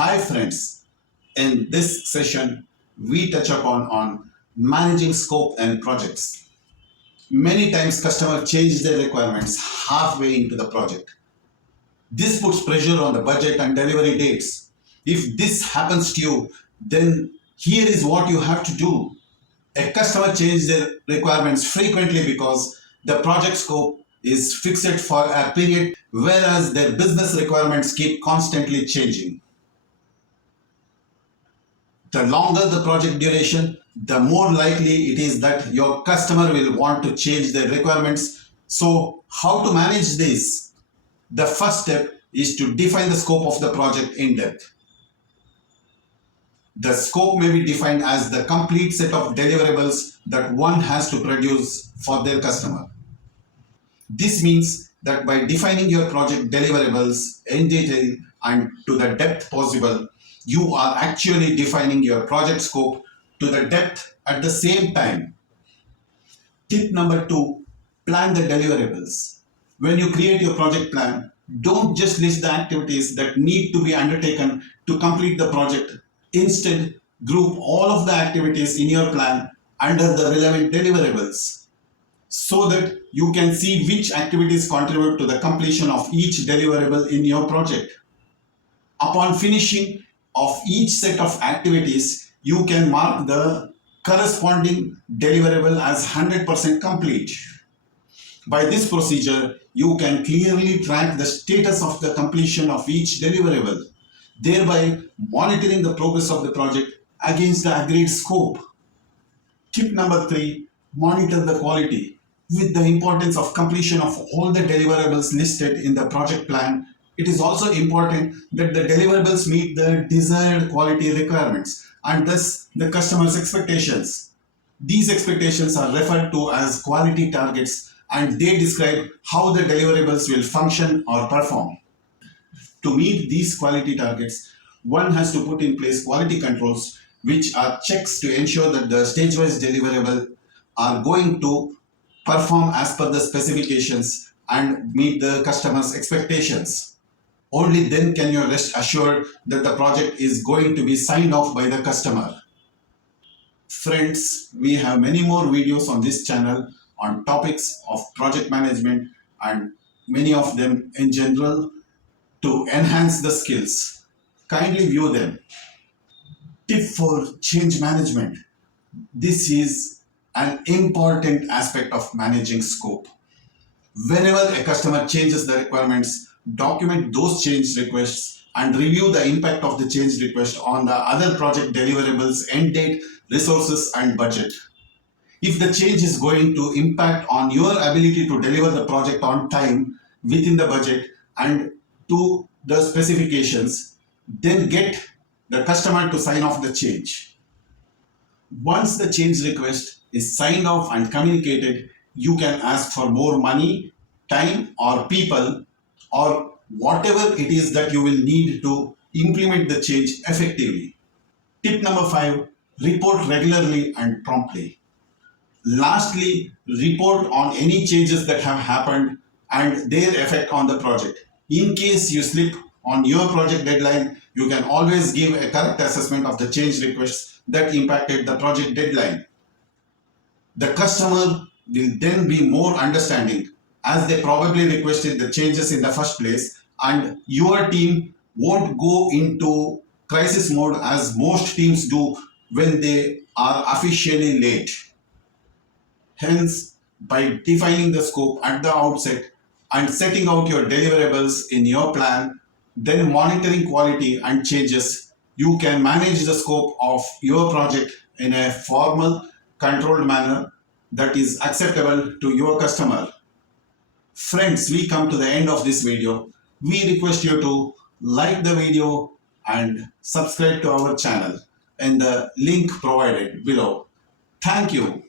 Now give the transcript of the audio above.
Hi friends, in this session we touch upon on managing scope and projects. Many times customers change their requirements halfway into the project. This puts pressure on the budget and delivery dates. If this happens to you, then here is what you have to do. A customer changes their requirements frequently because the project scope is fixed for a period, whereas their business requirements keep constantly changing. The longer the project duration, the more likely it is that your customer will want to change their requirements. So, how to manage this? The first step is to define the scope of the project in depth. The scope may be defined as the complete set of deliverables that one has to produce for their customer. This means that by defining your project deliverables in detail and to the depth possible, you are actually defining your project scope to the depth at the same time. Tip number 2, plan the deliverables. When you create your project plan, don't just list the activities that need to be undertaken to complete the project. Instead, group all of the activities in your plan under the relevant deliverables so that you can see which activities contribute to the completion of each deliverable in your project. Upon finishing of each set of activities, you can mark the corresponding deliverable as 100% complete. By this procedure, you can clearly track the status of the completion of each deliverable, thereby monitoring the progress of the project against the agreed scope. Tip number 3, monitor the quality. With the importance of completion of all the deliverables listed in the project plan, it is also important that the deliverables meet the desired quality requirements and thus the customer's expectations. These expectations are referred to as quality targets and they describe how the deliverables will function or perform. To meet these quality targets, one has to put in place quality controls, which are checks to ensure that the stage-wise deliverables are going to perform as per the specifications and meet the customer's expectations. Only then can you rest assured that the project is going to be signed off by the customer. Friends, we have many more videos on this channel on topics of project management and many of them in general to enhance the skills. Kindly view them. Tip 4, change management. This is an important aspect of managing scope. Whenever a customer changes the requirements, document those change requests and review the impact of the change request on the other project deliverables, end date, resources and budget. If the change is going to impact on your ability to deliver the project on time, within the budget and to the specifications, then get the customer to sign off the change. Once the change request is signed off and communicated, you can ask for more money, time or people or whatever it is that you will need to implement the change effectively. Tip number 5, report regularly and promptly. Lastly, report on any changes that have happened and their effect on the project. In case you slip on your project deadline, you can always give a correct assessment of the change requests that impacted the project deadline. The customer will then be more understanding as they probably requested the changes in the first place and your team won't go into crisis mode as most teams do when they are officially late. Hence, by defining the scope at the outset and setting out your deliverables in your plan, then monitoring quality and changes, you can manage the scope of your project in a formal, controlled manner that is acceptable to your customer. Friends, we come to the end of this video. We request you to like the video and subscribe to our channel in the link provided below. Thank you.